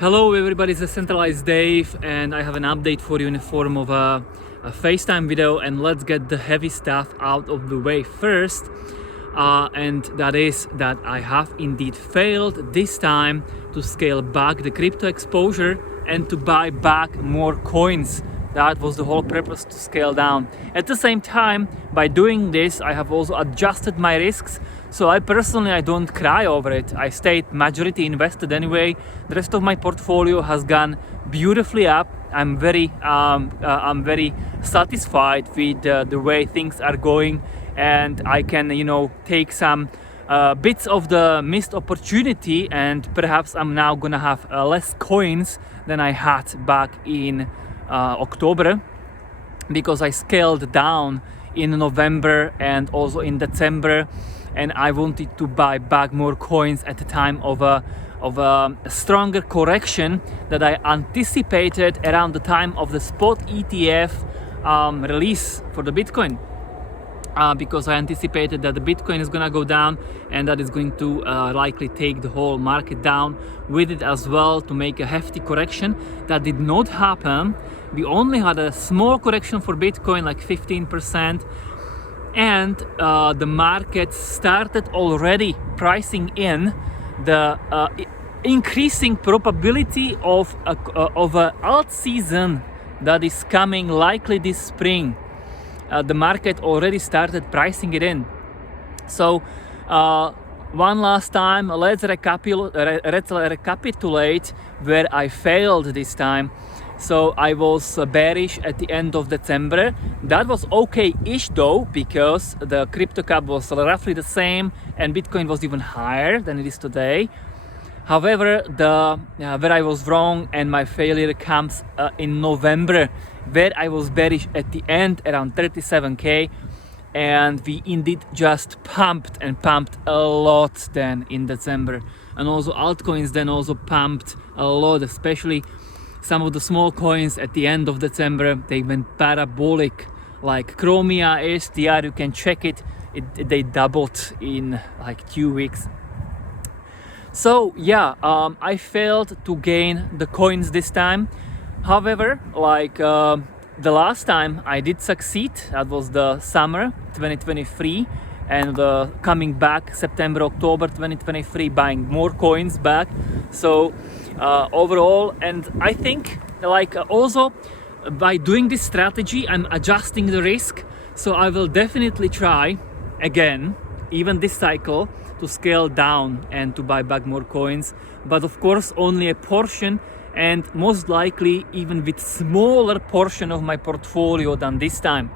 Hello everybody, it's Centralized Dave and I have an update for you in the form of a FaceTime video, and let's get the heavy stuff out of the way first. And that is that I have indeed failed this time to scale back the crypto exposure and to buy back more coins. That was the whole purpose, to scale down. At the same time, by doing this, I have also adjusted my risks. So I don't cry over it. I stayed majority invested anyway. The rest of my portfolio has gone beautifully up. I'm very satisfied with the way things are going, and I can take some bits of the missed opportunity, and perhaps I'm now gonna have less coins than I had back in October, because I scaled down in November and also in December, and I wanted to buy back more coins at the time of a stronger correction that I anticipated around the time of the spot ETF release for the Bitcoin. Because I anticipated that the Bitcoin is gonna go down, and that is going to likely take the whole market down with it as well, to make a hefty correction. That did not happen. We only had a small correction for Bitcoin, like 15%, and the market started already pricing in the increasing probability of a alt season that is coming likely this spring. The market already started pricing it in. So one last time, let's recapitulate where I failed this time. So I was bearish at the end of December. That was okay-ish though, because the crypto cap was roughly the same and Bitcoin was even higher than it is today. However, where I was wrong and my failure comes in November, where I was bearish at the end around 37k, and we indeed just pumped a lot then in December. And also altcoins then also pumped a lot, especially some of the small coins at the end of December. They went parabolic, like Chromia, ASTR, you can check it. They doubled in like 2 weeks. So yeah, I failed to gain the coins this time. However, like the last time I did succeed, that was the summer 2023, and coming back September, October 2023, buying more coins back. So overall, and I think also by doing this strategy, I'm adjusting the risk. So I will definitely try again, even this cycle, to scale down and to buy back more coins, but of course only a portion, and most likely even with smaller portion of my portfolio than this time.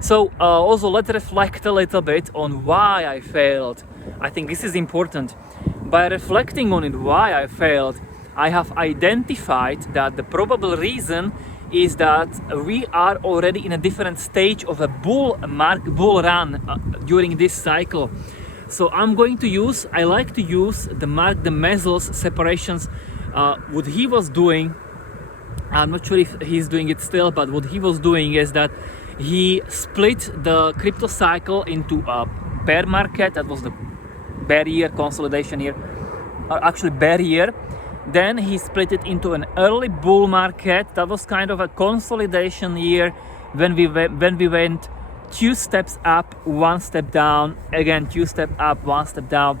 So also let's reflect a little bit on why I failed. I think this is important. By reflecting on it, why I failed, I have identified that the probable reason is that we are already in a different stage of a bull run during this cycle. So I like to use the Mark de Mesels separations. What he was doing, I'm not sure if he's doing it still, but what he was doing is that he split the crypto cycle into a bear market. That was the bear year, consolidation year, or actually bear year. Then he split it into an early bull market. That was kind of a consolidation year when we went 2 steps up, 1 step down, again 2 steps up, 1 step down.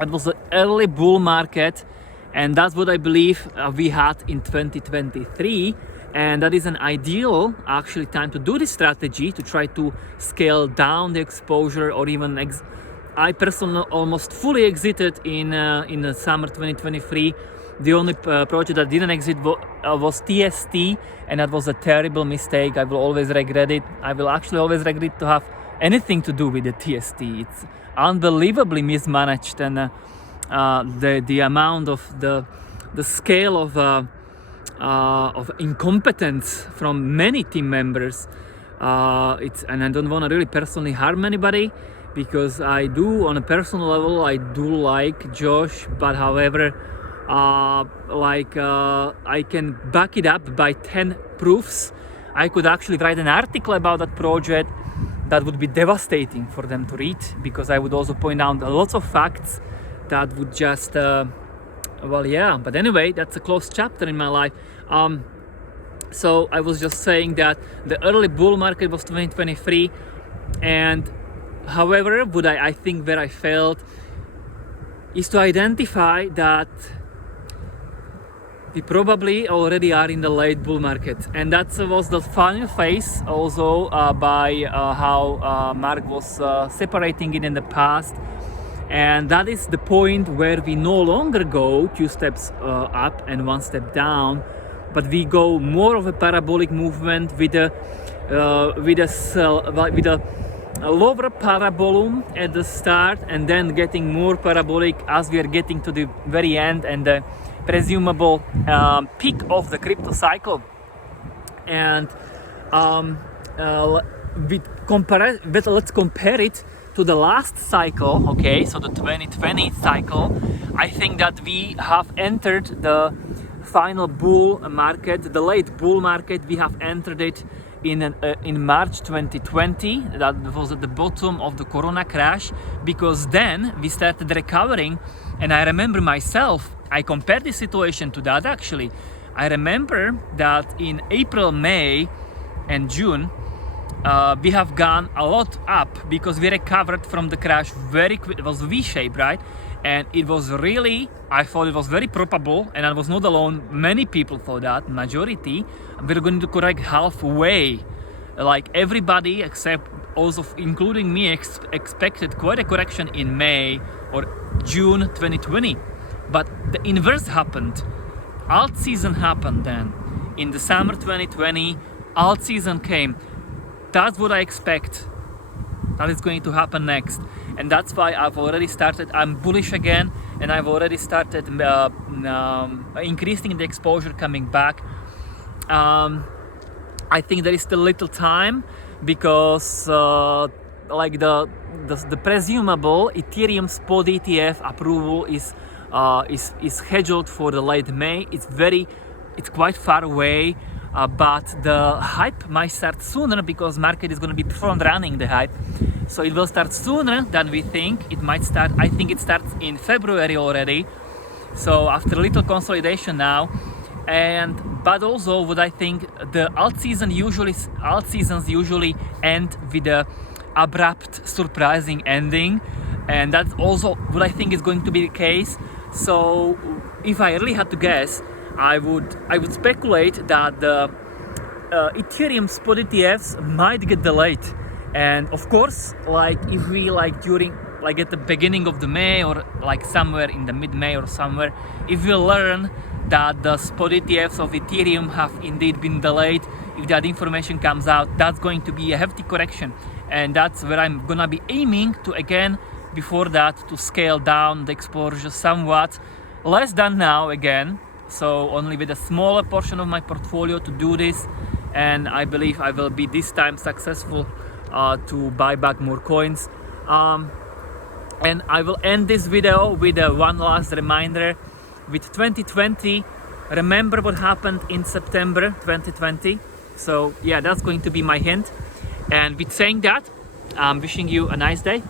It was an early bull market, and that's what I believe we had in 2023, and that is an ideal actually time to do this strategy, to try to scale down the exposure, or even I personally almost fully exited in the summer 2023. The only project that didn't exit was TST, and that was a terrible mistake. I will always regret it. I will actually always regret to have anything to do with the TST. It's unbelievably mismanaged, and the amount of the scale of incompetence from many team members. And I don't want to really personally harm anybody, because I do, on a personal level, I do like Josh, but however, I can back it up by 10 proofs. I could actually write an article about that project that would be devastating for them to read, because I would also point out lots of facts that would just well, yeah, but anyway, that's a closed chapter in my life. So I was just saying that the early bull market was 2023, and however, I think where I failed is to identify that we probably already are in the late bull market, and that was the final phase also by how Mark was separating it in the past, and that is the point where we no longer go 2 steps up and 1 step down, but we go more of a parabolic movement with a lower parabolum at the start, and then getting more parabolic as we are getting to the very end and the presumable peak of the crypto cycle. And let's compare it to the last cycle, okay, so the 2020 cycle. I think that we have entered the final bull market, the late bull market. We have entered it in March 2020. That was at the bottom of the Corona crash, because then we started recovering. And I remember myself, I compared this situation to that actually. I remember that in April, May and June, we have gone a lot up because we recovered from the crash very quick. It was V-shaped, right? And it was really, I thought it was very probable, and I was not alone. Many people thought that, majority, we're going to correct halfway. Like everybody, except also including me, expected quite a correction in May or June 2020. But the inverse happened. Alt season happened then. In the summer 2020, alt season came. That's what I expect that is going to happen next. And that's why I've already started, I'm bullish again, and I've already started increasing the exposure, coming back. I think there is still little time, because like the presumable Ethereum spot ETF approval is scheduled for the late May. It's quite far away, but the hype might start sooner, because market is going to be front running the hype. So it will start sooner than we think. It might start, I think it starts in February already. So after a little consolidation now. But also what I think, the alt seasons usually end with a abrupt, surprising ending, and that's also what I think is going to be the case. So if I really had to guess, I would speculate that the Ethereum spot ETFs might get delayed. And of course, like if we during at the beginning of the May, or like somewhere in the mid-May or somewhere, if we learn that the spot ETFs of Ethereum have indeed been delayed, if that information comes out, that's going to be a hefty correction. And that's where I'm gonna be aiming to, again, before that, to scale down the exposure somewhat, less than now again, so only with a smaller portion of my portfolio to do this. And I believe I will be this time successful to buy back more coins. And I will end this video with one last reminder. With 2020, remember what happened in September 2020. So yeah, that's going to be my hint. And with saying that, I'm wishing you a nice day.